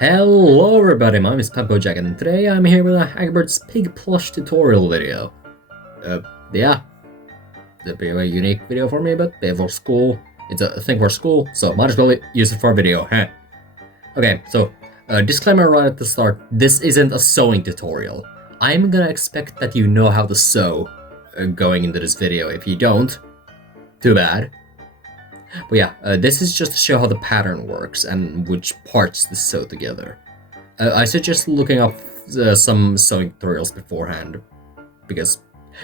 Hello everybody, my name is Jack, and today I'm here with a Hagbert's Pig Plush tutorial video. Yeah, it'll be a unique video for me, but for school. It's a thing for school, so might as well use it for a video, huh? Okay, so, disclaimer right at the start, this isn't a sewing tutorial. I'm gonna expect that you know how to sew going into this video. If you don't, too bad. But yeah, this is just to show how the pattern works and which parts to sew together. I suggest looking up some sewing tutorials beforehand, because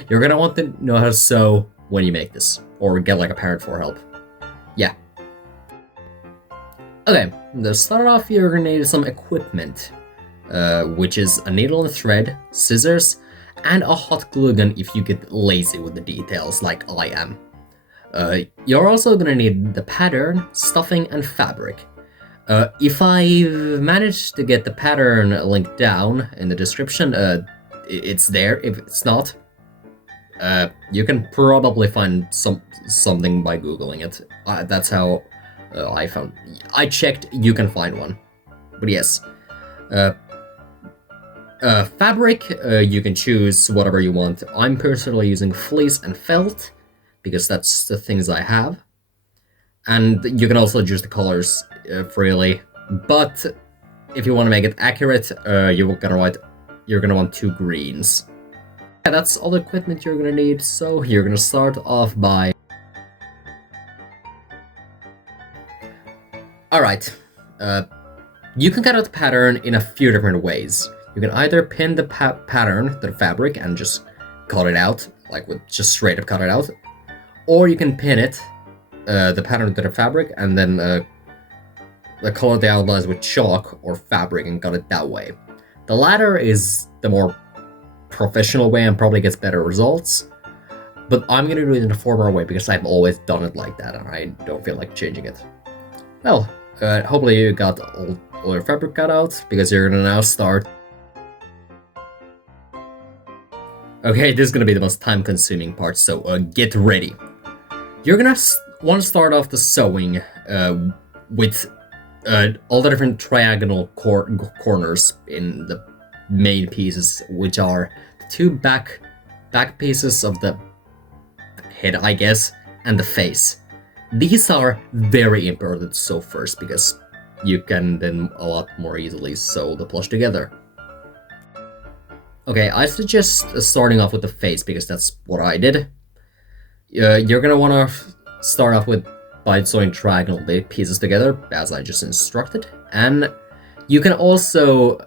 you're gonna want to know how to sew when you make this, or get like a parent for help. Yeah. Okay, to start off you're gonna need some equipment, which is a needle and thread, scissors, and a hot glue gun if you get lazy with the details like I am. You're also gonna need the pattern, stuffing, and fabric. If I've managed to get the pattern linked down in the description, it's there. If it's not, you can probably find something by googling it. That's how I found. I checked. You can find one, but yes. Fabric, you can choose whatever you want. I'm personally using fleece and felt, because that's the things I have. And you can also choose the colors freely, but if you want to make it accurate, you're gonna want 2 greens. Yeah, that's all the equipment you're gonna need, so you're gonna start off by... Alright, you can cut out the pattern in a few different ways. You can either pin the pattern to the fabric and just cut it out, like just straight up cut it out, or you can pin it, the pattern to the fabric, and then color the outlines with chalk or fabric and cut it that way. The latter is the more professional way and probably gets better results, but I'm gonna do it in the former way because I've always done it like that and I don't feel like changing it. Well, hopefully you got all your fabric cut out, because you're gonna now start. Okay, this is gonna be the most time-consuming part, so get ready. You're gonna want to start off the sewing with all the different triagonal corners in the main pieces, which are the 2 back pieces of the head, I guess, and the face. These are very important to sew first, because you can then a lot more easily sew the plush together. Okay, I suggest starting off with the face, because that's what I did. You're gonna want to start off by sewing triangle pieces together, as I just instructed, and you can also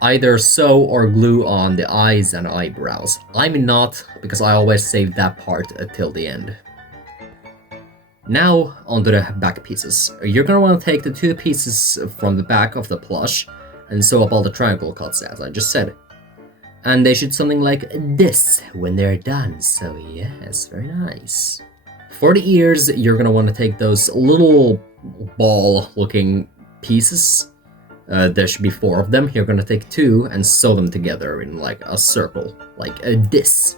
either sew or glue on the eyes and eyebrows. I'm not, because I always save that part till the end. Now onto the back pieces. You're gonna want to take the 2 pieces from the back of the plush and sew up all the triangle cuts, as I just said. And they should something like this when they're done, so yes, very nice. For the ears, you're gonna want to take those little ball-looking pieces. There should be 4 of them. You're gonna take 2 and sew them together in like a circle, like this.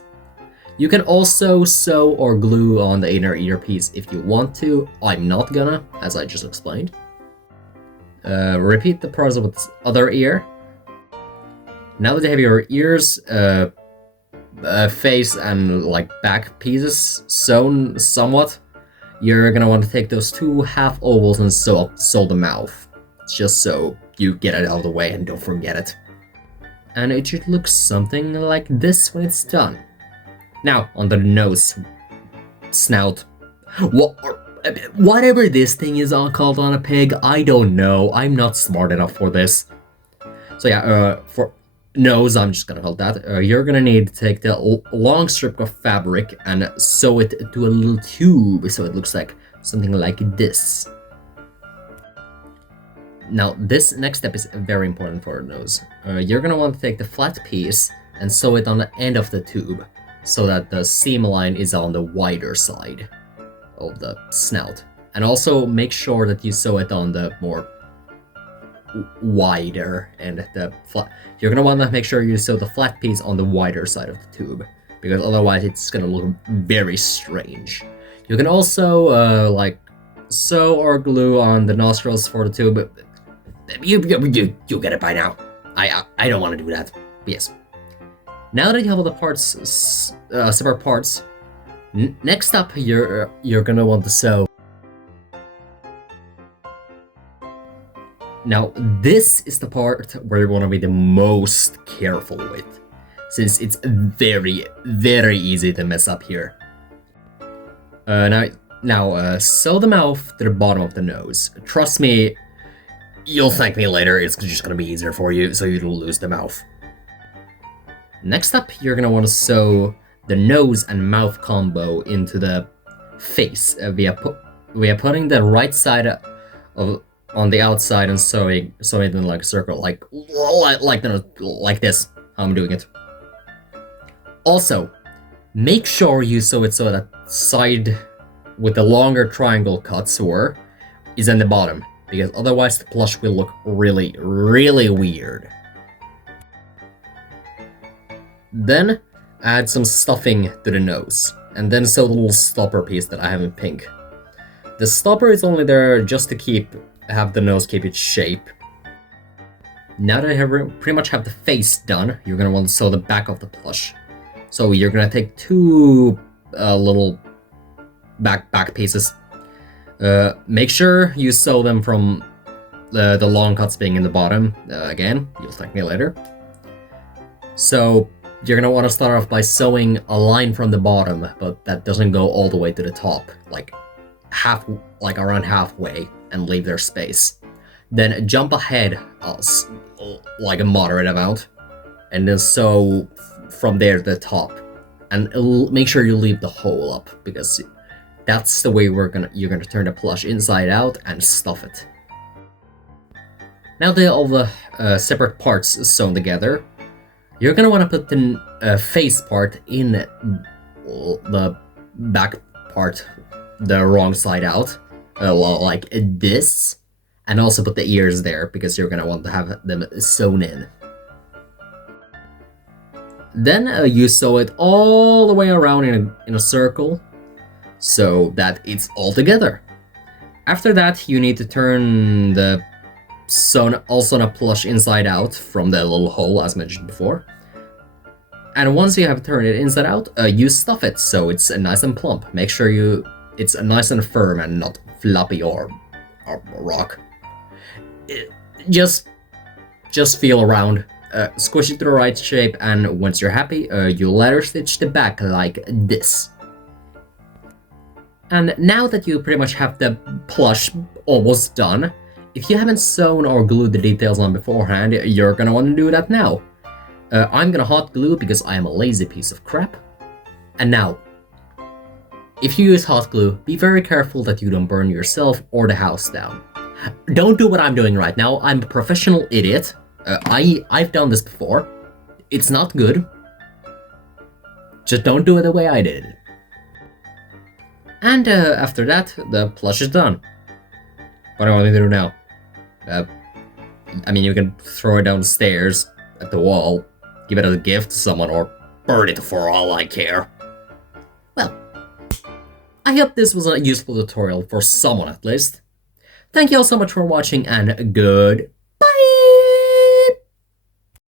You can also sew or glue on the inner earpiece if you want to. I'm not gonna, as I just explained. Repeat the process with the other ear. Now that you have your ears, face, and like back pieces sewn somewhat, you're gonna want to take those 2 half ovals and sew the mouth, just so you get it out of the way and don't forget it. And it should look something like this when it's done. Now, on the nose, snout, whatever this thing is called on a pig, I don't know. I'm not smart enough for this. So yeah, for nose, I'm just gonna call that. You're gonna need to take the long strip of fabric and sew it to a little tube, so it looks like something like this. Now, this next step is very important for a nose. You're gonna want to take the flat piece and sew it on the end of the tube, so that the seam line is on the wider side of the snout. And also make sure that you sew it on the more wider and the flat. You're gonna want to make sure you sew the flat piece on the wider side of the tube, because otherwise it's gonna look very strange. You can also like sew or glue on the nostrils for the tube. You get it by now. I don't want to do that. Yes. Now that you have all the parts, separate parts, next up you're gonna want to sew. Now this is the part where you want to be the most careful with, since it's very, very easy to mess up here. Now sew the mouth to the bottom of the nose. Trust me, you'll thank me later. It's just gonna be easier for you, so you don't lose the mouth. Next up, you're gonna want to sew the nose and mouth combo into the face via putting the right side on the outside and sewing it in like a circle, like this. How I'm doing it. Also, make sure you sew it so that side with the longer triangle cuts is in the bottom, because otherwise the plush will look really, really weird. Then add some stuffing to the nose, and then sew the little stopper piece that I have in pink. The stopper is only there just to have the nose keep its shape. Now that I pretty much have the face done, you're gonna want to sew the back of the plush. So you're gonna take two little back pieces. Make sure you sew them from the long cuts being in the bottom. Again, you'll thank me later. So you're gonna want to start off by sewing a line from the bottom, but that doesn't go all the way to the top, like around halfway, and leave their space. Then jump ahead like a moderate amount, and then sew from there to the top, and make sure you leave the hole up, because that's the way you're gonna turn the plush inside out and stuff it. Now that all the separate parts sewn together, you're gonna want to put the face part in the back part, the wrong side out, like this, and also put the ears there, because you're gonna want to have them sewn in. Then you sew it all the way around in a circle, so that it's all together. After that, you need to turn the also a plush inside out from the little hole as mentioned before. And once you have turned it inside out, you stuff it so it's nice and plump. Make sure it's nice and firm and not floppy or rock. Just feel around, squish it to the right shape, and once you're happy, you letter stitch the back like this. And now that you pretty much have the plush almost done, if you haven't sewn or glued the details on beforehand, you're gonna want to do that now. I'm gonna hot glue because I am a lazy piece of crap. And now, if you use hot glue, be very careful that you don't burn yourself or the house down. Don't do what I'm doing right now. I'm a professional idiot. I've done this before. It's not good. Just don't do it the way I did it. And after that, the plush is done. What do I want to do now? I mean, you can throw it downstairs at the wall, give it as a gift to someone, or burn it for all I care. Well, I hope this was a useful tutorial for someone at least. Thank you all so much for watching, and goodbye.